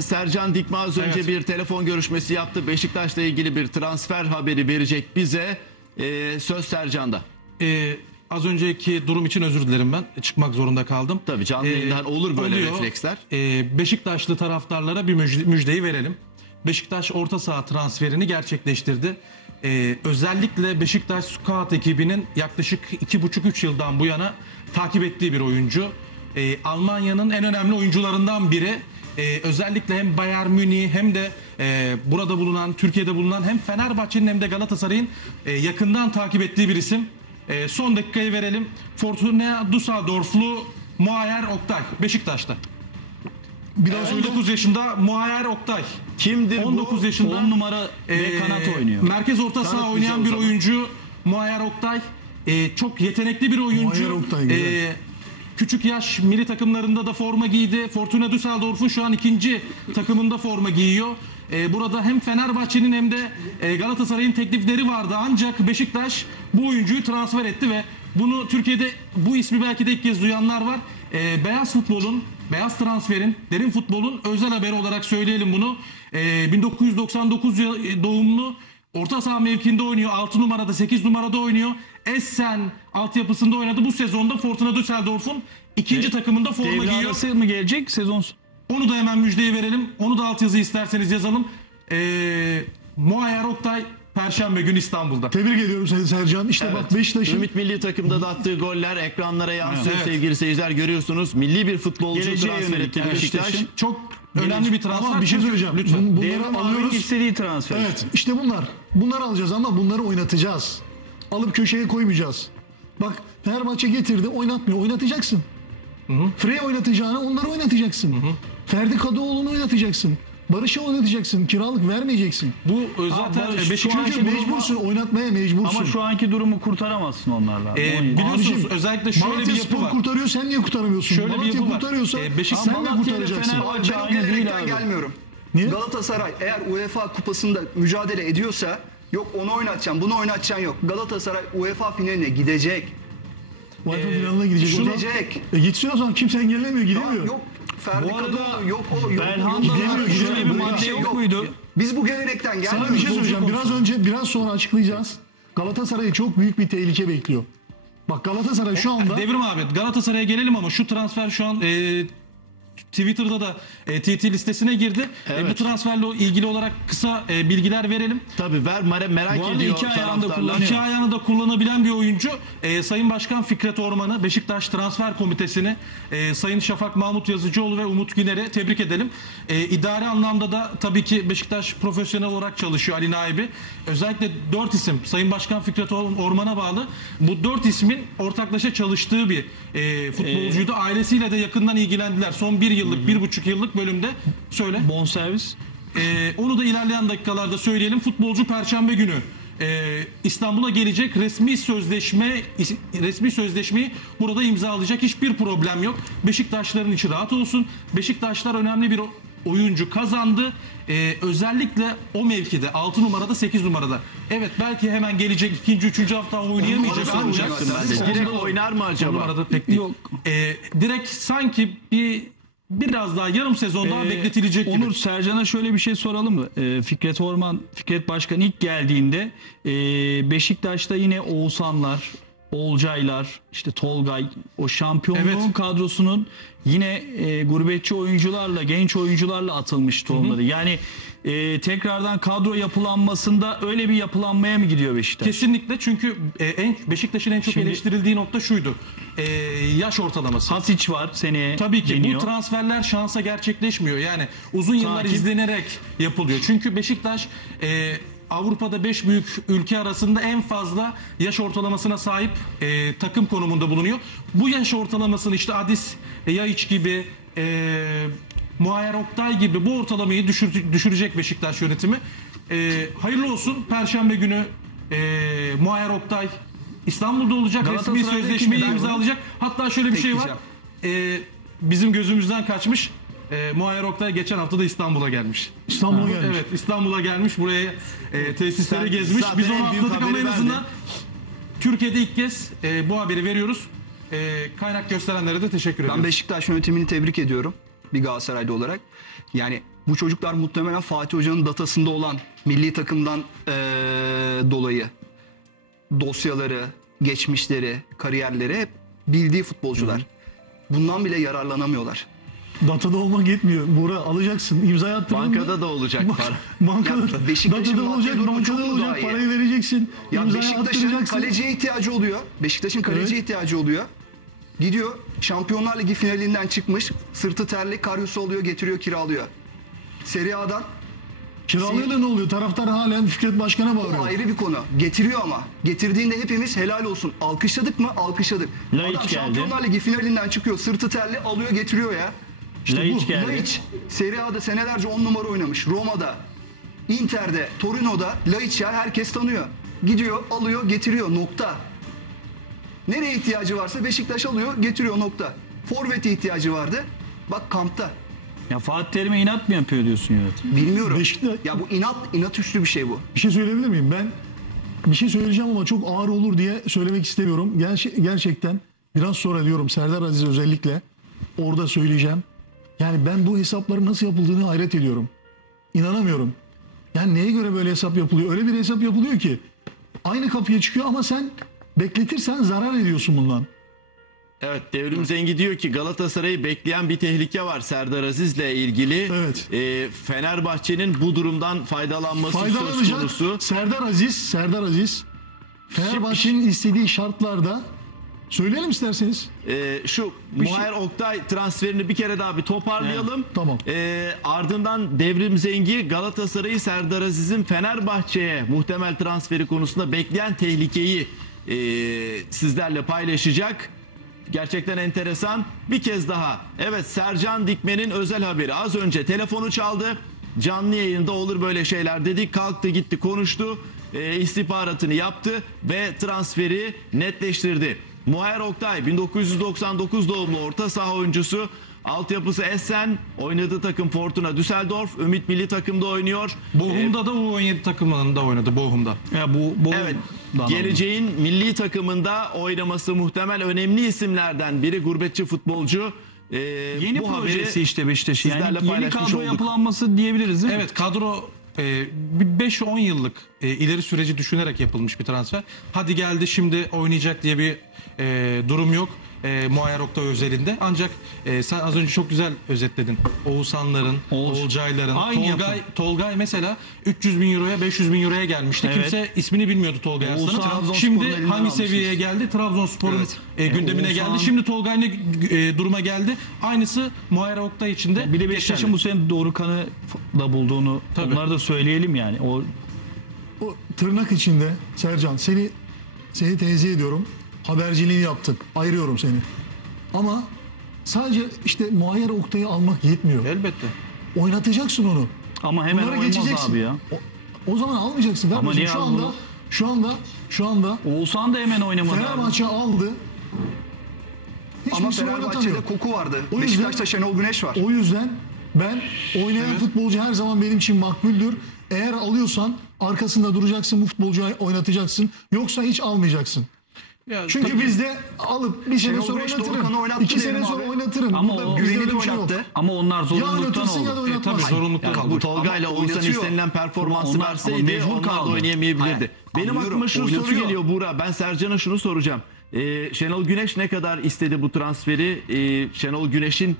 Sercan Dikma az önce evet. bir telefon görüşmesi yaptı. Beşiktaş'la ilgili bir transfer haberi verecek bize. Ee, söz Sercan'da. Ee, az önceki durum için özür dilerim ben. Çıkmak zorunda kaldım. Tabii canlı ee, yayından olur böyle oluyor. refleksler. Ee, Beşiktaşlı taraftarlara bir müjde, müjdeyi verelim. Beşiktaş orta saha transferini gerçekleştirdi. Ee, özellikle Beşiktaş Scout ekibinin yaklaşık 2,5-3 yıldan bu yana takip ettiği bir oyuncu. Ee, Almanya'nın en önemli oyuncularından biri e, ee, özellikle hem Bayern Münih hem de e, burada bulunan, Türkiye'de bulunan hem Fenerbahçe'nin hem de Galatasaray'ın e, yakından takip ettiği bir isim. E, son dakikayı verelim. Fortuna Dusseldorf'lu Muayer Oktay Beşiktaş'ta. Biraz e, 19 önce... yaşında Muayer Oktay. Kimdir 19 bu? yaşında 10 numara e, ve kanat oynuyor. Merkez orta kanat saha oynayan bir oyuncu Muayer Oktay. E, çok yetenekli bir oyuncu. Muayer Oktay güzel. E, Küçük yaş milli takımlarında da forma giydi. Fortuna Düsseldorf'un şu an ikinci takımında forma giyiyor. Ee, burada hem Fenerbahçe'nin hem de Galatasaray'ın teklifleri vardı. Ancak Beşiktaş bu oyuncuyu transfer etti ve bunu Türkiye'de bu ismi belki de ilk kez duyanlar var. Ee, beyaz futbolun, beyaz transferin, derin futbolun özel haberi olarak söyleyelim bunu. Ee, 1999 doğumlu orta saha mevkinde oynuyor. 6 numarada, 8 numarada oynuyor. Essen altyapısında oynadı. Bu sezonda Fortuna Düsseldorf'un ikinci De, evet. takımında forma Devri giyiyor. Devralası mı gelecek sezon? Onu da hemen müjdeyi verelim. Onu da altyazı isterseniz yazalım. Ee, Muayyar Oktay Perşembe gün İstanbul'da. Tebrik ediyorum seni Sercan. İşte evet. bak Beşiktaş'ın... Ümit Milli takımda da attığı goller ekranlara yansıyor evet. sevgili seyirciler. Görüyorsunuz milli bir futbolcu transfer etti Beşiktaş. Çok Önemli bir İnan transfer. Ama bir şey Çünkü söyleyeceğim. Lütfen. Bun bunları Değil alıyoruz. istediği transfer. Evet. Şimdi. İşte bunlar. Bunları alacağız ama bunları oynatacağız alıp köşeye koymayacağız. Bak her maça getirdi oynatmıyor. Oynatacaksın. Frey oynatacağına onları oynatacaksın. Hı hı. Ferdi Kadıoğlu'nu oynatacaksın. Barış'a oynatacaksın. Kiralık vermeyeceksin. Bu zaten ha, bu, şu anki durumu... mecbursun. Duruma, oynatmaya mecbursun. Ama şu anki durumu kurtaramazsın onlarla. Ee, biliyorsunuz Abi, özellikle şöyle Malatya bir yapı spor kurtarıyor sen niye kurtaramıyorsun? Şöyle Malatya bir kurtarıyorsa ee, Beşik, Aa, sen de kurtaracaksın? Aa, ben o gün gelmiyorum. Niye? Galatasaray eğer UEFA kupasında mücadele ediyorsa Yok onu oynatacağım, bunu oynatacağım yok. Galatasaray UEFA finaline gidecek. UEFA ee, finaline gidecek. Gidecek. E gitsin o zaman kimse engellemiyor, gidemiyor. Ya, yok. Ferdi bu arada kadını, yok o yok. Ben gidemiyor, gidemiyor. Bir madde şey şey yok, yok muydu? Yok. Biz bu gelenekten gelmiyoruz. Sana bir şey söyleyeceğim. Biraz önce, biraz sonra açıklayacağız. Galatasaray'ı çok büyük bir tehlike bekliyor. Bak Galatasaray e, şu anda... Devrim abi Galatasaray'a gelelim ama şu transfer şu an e, Twitter'da da e, TT listesine girdi. Evet. E, bu transferle ilgili olarak kısa e, bilgiler verelim. Tabii ver mer merak bu ediyor. Iki ayağını, i̇ki ayağında da kullanabilen bir oyuncu. E, Sayın Başkan Fikret Orman'ı, Beşiktaş Transfer Komitesi'ni, e, Sayın Şafak Mahmut Yazıcıoğlu ve Umut Güner'e tebrik edelim. E, i̇dari anlamda da tabii ki Beşiktaş profesyonel olarak çalışıyor Ali Naibi. Özellikle dört isim Sayın Başkan Fikret Orman'a bağlı. Bu dört ismin ortaklaşa çalıştığı bir e, futbolcuydu. Ee? Ailesiyle de yakından ilgilendiler. Son bir yıllık, hı hmm. hı. bir buçuk yıllık bölümde söyle. Bon servis. Ee, onu da ilerleyen dakikalarda söyleyelim. Futbolcu Perşembe günü ee, İstanbul'a gelecek. Resmi sözleşme resmi sözleşmeyi burada imzalayacak. Hiçbir problem yok. Beşiktaşların içi rahat olsun. Beşiktaşlar önemli bir oyuncu kazandı. Ee, özellikle o mevkide 6 numarada 8 numarada. Evet belki hemen gelecek 2. 3. hafta oynayamayacak ancak. Direkt, ben direkt o, oynar mı acaba? 10 numarada pek değil. Yok. Ee, direkt sanki bir biraz daha yarım sezon daha ee, bekletilecek gibi. Onur Sercan'a şöyle bir şey soralım mı? Ee, Fikret Orman, Fikret Başkan ilk geldiğinde e, Beşiktaş'ta yine Oğuzhanlar, Olcaylar, işte Tolgay, o şampiyonluğun evet. kadrosunun yine e, gurbetçi oyuncularla, genç oyuncularla atılmış tohumları. Yani e, tekrardan kadro yapılanmasında öyle bir yapılanmaya mı gidiyor Beşiktaş? Kesinlikle çünkü e, en Beşiktaş'ın en çok Şimdi, eleştirildiği nokta şuydu. E, yaş ortalaması. Hasic var seneye. Tabii ki deniyor. bu transferler şansa gerçekleşmiyor. Yani uzun yıllar Sanki, izlenerek yapılıyor. Çünkü Beşiktaş e, Avrupa'da 5 büyük ülke arasında en fazla yaş ortalamasına sahip e, takım konumunda bulunuyor. Bu yaş ortalamasını işte Adis e, Yayiç gibi e, Muayyer Oktay gibi bu ortalamayı düşür, düşürecek Beşiktaş yönetimi. E, ee, hayırlı olsun Perşembe günü e, Muayyer Oktay İstanbul'da olacak resmi sözleşmeyi imzalayacak. Hatta şöyle bir şey diyeceğim. var. E, ee, bizim gözümüzden kaçmış. E, ee, Muayyer Oktay geçen hafta da İstanbul'a gelmiş. İstanbul'a gelmiş. Evet İstanbul'a gelmiş. Buraya e, tesisleri Sen, gezmiş. Biz onu atladık ama en azından verdi. Türkiye'de ilk kez e, bu haberi veriyoruz. E, kaynak gösterenlere de teşekkür ben ediyoruz. Ben Beşiktaş yönetimini tebrik ediyorum bir Galatasaraylı olarak. Yani bu çocuklar muhtemelen Fatih Hoca'nın datasında olan milli takımdan ee, dolayı dosyaları, geçmişleri, kariyerleri hep bildiği futbolcular. Hmm. Bundan bile yararlanamıyorlar. Datada olmak yetmiyor. Bora alacaksın. imza attın. Bankada mı? da olacak Bank para. Banka, ya yaşım, olacak, bankada. Ya, Beşiktaş'ın datada olacak. Bankada olacak. Parayı iyi. vereceksin. Ya imzayı Beşiktaş'ın kaleciye ihtiyacı oluyor. Beşiktaş'ın kaleciye evet. ihtiyacı oluyor. Gidiyor Şampiyonlar Ligi finalinden çıkmış. Sırtı terli Karyus oluyor getiriyor kiralıyor. Serie A'dan. Kiralıyor si da ne oluyor? Taraftar halen Fikret Başkan'a bağırıyor. O ayrı bir konu. Getiriyor ama. Getirdiğinde hepimiz helal olsun. Alkışladık mı? Alkışladık. Laic Adam geldi. Şampiyonlar Ligi finalinden çıkıyor. Sırtı terli alıyor getiriyor ya. İşte Laiç bu. Laiç. Serie A'da senelerce on numara oynamış. Roma'da. Inter'de, Torino'da Laiç ya herkes tanıyor. Gidiyor, alıyor, getiriyor. Nokta. Nereye ihtiyacı varsa Beşiktaş alıyor, getiriyor nokta. Forvet'e ihtiyacı vardı. Bak kampta. Ya Fatih Terim'e inat mı yapıyor diyorsun ya? Yani? Bilmiyorum. Beşiktaş... Ya bu inat, inat üstü bir şey bu. Bir şey söyleyebilir miyim? Ben bir şey söyleyeceğim ama çok ağır olur diye söylemek istemiyorum. Ger gerçekten biraz sonra diyorum Serdar Aziz özellikle orada söyleyeceğim. Yani ben bu hesapların nasıl yapıldığını hayret ediyorum. İnanamıyorum. Yani neye göre böyle hesap yapılıyor? Öyle bir hesap yapılıyor ki aynı kapıya çıkıyor ama sen Bekletirsen zarar ediyorsun bundan. Evet Devrim Zengi diyor ki Galatasaray'ı bekleyen bir tehlike var Serdar Aziz'le ilgili. Evet. E, Fenerbahçe'nin bu durumdan faydalanması söz konusu. Serdar Aziz, Serdar Aziz. Fenerbahçe'nin istediği şartlarda söyleyelim isterseniz. E, şu Muayer şey... Oktay transferini bir kere daha bir toparlayalım. Evet, tamam. E, ardından Devrim Zengi Galatasaray'ı Serdar Aziz'in Fenerbahçe'ye muhtemel transferi konusunda bekleyen tehlikeyi e, ee, sizlerle paylaşacak. Gerçekten enteresan. Bir kez daha evet Sercan Dikmen'in özel haberi. Az önce telefonu çaldı. Canlı yayında olur böyle şeyler dedik. Kalktı gitti konuştu. E, ee, istihbaratını yaptı ve transferi netleştirdi. Muayer Oktay 1999 doğumlu orta saha oyuncusu. Altyapısı Essen, oynadığı takım Fortuna Düsseldorf, Ümit Milli takımda oynuyor. Bochum'da da U17 takımında oynadı Bochum'da. Ya bu Bochum. Evet. geleceğin anladım. milli takımında oynaması muhtemel önemli isimlerden biri gurbetçi futbolcu. Ee, yeni bu projesi haberi işte, işte, işte Beşiktaş yani yeni kadro olduk. yapılanması diyebiliriz değil evet, mi? Evet kadro 5-10 yıllık ileri süreci düşünerek yapılmış bir transfer. Hadi geldi şimdi oynayacak diye bir durum yok e, Muayyar Oktay özelinde. Ancak e, sen az önce çok güzel özetledin. Oğuzhanların, Olur. Olcayların, Aynı Tolgay, yapım. Tolgay mesela 300 bin euroya, 500 bin euroya gelmişti. Evet. Kimse ismini bilmiyordu Tolgay Aslan'ın. Şimdi hangi almışız. seviyeye geldi? Trabzonspor'un evet. e, gündemine Oğuzhan... geldi. Şimdi Tolgay ne e, duruma geldi? Aynısı Muayyar Oktay için de. Bir de Beşiktaş'ın bu sene Doğrukan'ı da bulduğunu Tabii. onları da söyleyelim yani. O... o tırnak içinde Sercan seni seni tenzih ediyorum haberciliğini yaptın. Ayırıyorum seni. Ama sadece işte Muayyer Oktay'ı almak yetmiyor. Elbette. Oynatacaksın onu. Ama hemen Bunlara oynamaz geçeceksin. abi ya. O, o zaman almayacaksın. Ama kardeşim. niye şu oldu? anda, şu anda, şu anda. Oğuzhan da hemen oynamadı. Fenerbahçe abi. aldı. Hiç Ama Fenerbahçe'de koku vardı. O, o yüzden, Beşiktaş'ta Şenol Güneş var. O yüzden ben oynayan evet. futbolcu her zaman benim için makbuldür. Eğer alıyorsan arkasında duracaksın, bu futbolcuyu oynatacaksın. Yoksa hiç almayacaksın. Ya, Çünkü tabii, biz de alıp bir sene şey, şey sonra oynatırım. İki sene sonra abi. oynatırım. Ama Burada o güveni de oynattı. Şey ama onlar zorunluluktan ya oynatırsın oldu. Ya da oynatmaz. e, tabii zorunluluktan yani, kalıyor. Bu Tolga ile oynatıyor. istenilen performansı onlar, verseydi on mecbur kaldı alamıyor. oynayamayabilirdi. Hayır. Benim aklıma şu oynatıyor. soru geliyor Buğra. Ben Sercan'a şunu soracağım. Ee, Şenol Güneş ne kadar istedi bu transferi? Ee, Şenol Güneş'in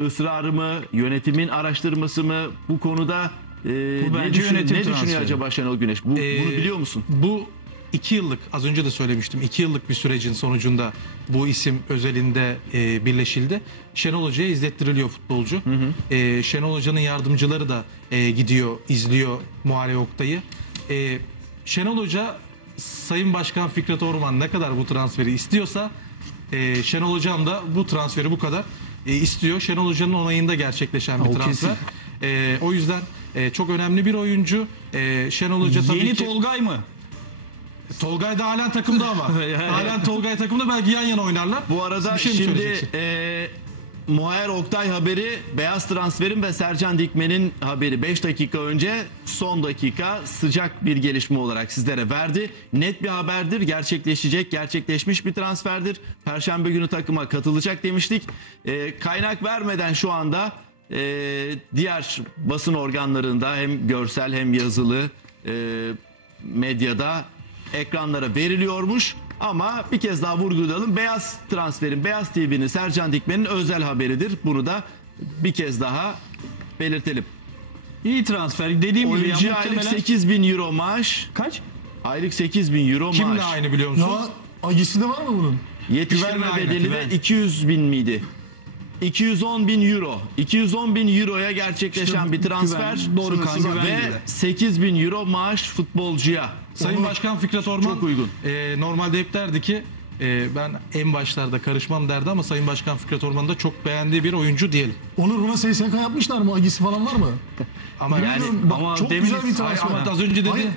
ısrarı mı, yönetimin araştırması mı bu konuda e, ne, düşün, ne düşünüyor acaba Şenol Güneş? Bu, ee, bunu biliyor musun? Bu 2 yıllık, az önce de söylemiştim, 2 yıllık bir sürecin sonucunda bu isim özelinde e, birleşildi. Şenol Hoca'ya izlettiriliyor futbolcu. Hı hı. E, Şenol Hoca'nın yardımcıları da e, gidiyor, izliyor Muharrem Oktay'ı. E, Şenol Hoca, Sayın Başkan Fikret Orman ne kadar bu transferi istiyorsa, e, Şenol Hoca'm da bu transferi bu kadar e, istiyor. Şenol Hoca'nın onayında gerçekleşen ha, o bir o transfer. Kesin. E, o yüzden e, çok önemli bir oyuncu. E, Şenol Hoca Yeni tabii ki... Yeni Tolgay mı? Tolgay da halen takımda ama. halen Tolgay takımda belki yan yana oynarlar. Bu arada şey şimdi e, ee, Muayer Oktay haberi, Beyaz Transfer'in ve Sercan Dikmen'in haberi 5 dakika önce son dakika sıcak bir gelişme olarak sizlere verdi. Net bir haberdir, gerçekleşecek, gerçekleşmiş bir transferdir. Perşembe günü takıma katılacak demiştik. E, kaynak vermeden şu anda e, ee, diğer basın organlarında hem görsel hem yazılı e, ee, medyada ekranlara veriliyormuş. Ama bir kez daha vurgulayalım. Beyaz transferin, Beyaz TV'nin Sercan Dikmen'in özel haberidir. Bunu da bir kez daha belirtelim. İyi transfer. Dediğim 10. gibi aylık kemeler. 8 bin euro maaş. Kaç? Aylık 8 bin euro Kimle maaş. Kimle aynı biliyor musun? Acısı da var mı bunun? Yetişme bedeli aynen. de 200 bin miydi? 210 bin euro. 210 bin euroya gerçekleşen i̇şte bir transfer güven, doğru kanka ve gibi. 8 bin euro maaş futbolcuya. Sayın Onu Başkan Fikret Orman çok uygun. E, normalde hep derdi ki e, ben en başlarda karışmam derdi ama Sayın Başkan Fikret Orman'da çok beğendiği bir oyuncu diyelim. Onur buna SSK yapmışlar mı? Agisi falan var mı? ama Bilmiyorum, yani, ama çok deminiz. güzel bir transfer. Ay, ama Ay. az önce dedi. Hayır.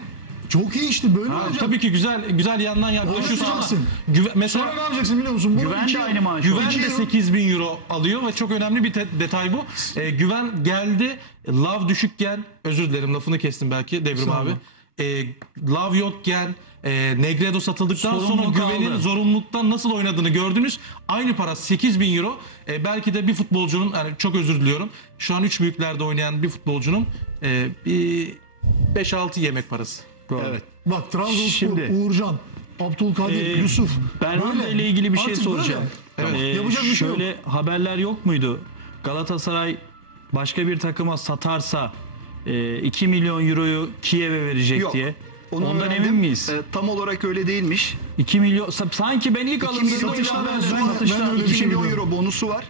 Çok iyi işte böyle olacak. Tabii ki güzel güzel yandan yaklaşıyorsun ama. Güve, mesela, Sonra ne yapacaksın biliyor musun? Bunun güven de yıl, aynı maaş. Güven iki de 8 bin euro alıyor ve çok önemli bir detay bu. Ee, güven geldi. Love düşükken. Özür dilerim lafını kestim belki Devrim abi. E, love yokken e, Negredo satıldıktan Sorumlu sonra kaldı. güvenin kaldı. zorunluluktan nasıl oynadığını gördünüz. Aynı para 8 bin euro. E, belki de bir futbolcunun yani çok özür diliyorum. Şu an 3 büyüklerde oynayan bir futbolcunun e, bir 5-6 yemek parası. Doğru. Evet. Bak Trabzonspor, Şimdi, Uğurcan, Abdülkadir, e, Yusuf. Bernardo ile ilgili bir şey soracağım. Böyle. Evet. E, ee, Yapacak bir şey şöyle, yok. Şöyle haberler yok muydu? Galatasaray başka bir takıma satarsa e, 2 milyon euroyu Kiev'e verecek yok. diye. Onu Ondan öğrendim. emin miyiz? E, tam olarak öyle değilmiş. 2 milyon sanki 2 milyon ben ilk alım. 2 milyon, satışlar, satışlar, ben, ben 2 milyon euro bonusu var.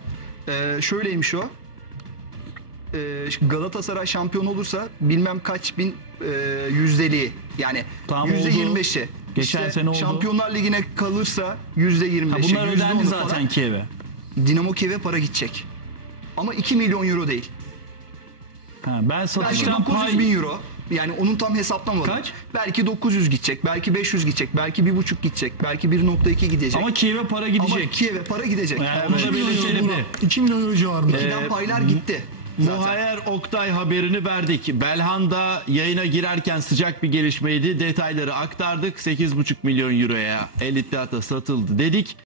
E, şöyleymiş o. Galatasaray şampiyon olursa bilmem kaç bin e, yüzdeliği yani tamam, yirmi oldu. geçen i̇şte, sene oldu. Şampiyonlar Ligi'ne kalırsa %25'i. Bunlar ödendi zaten Kiev'e. Dinamo Kiev'e para gidecek. Ama iki milyon euro değil. Ha, ben satıştan belki Slam 900 pay... bin euro. Yani onun tam hesaplamadı. Kaç? Belki 900 gidecek, belki 500 gidecek, belki 1,5 gidecek, belki 1.2 gidecek. Ama Kiev'e para gidecek. Ama Kiev'e para gidecek. Yani, yani 200 200 2 milyon euro civarında. Ee, paylar hı. gitti. Muhayyer Oktay haberini verdik. Belhanda yayına girerken sıcak bir gelişmeydi. Detayları aktardık. 8,5 milyon euroya Elite Data satıldı dedik.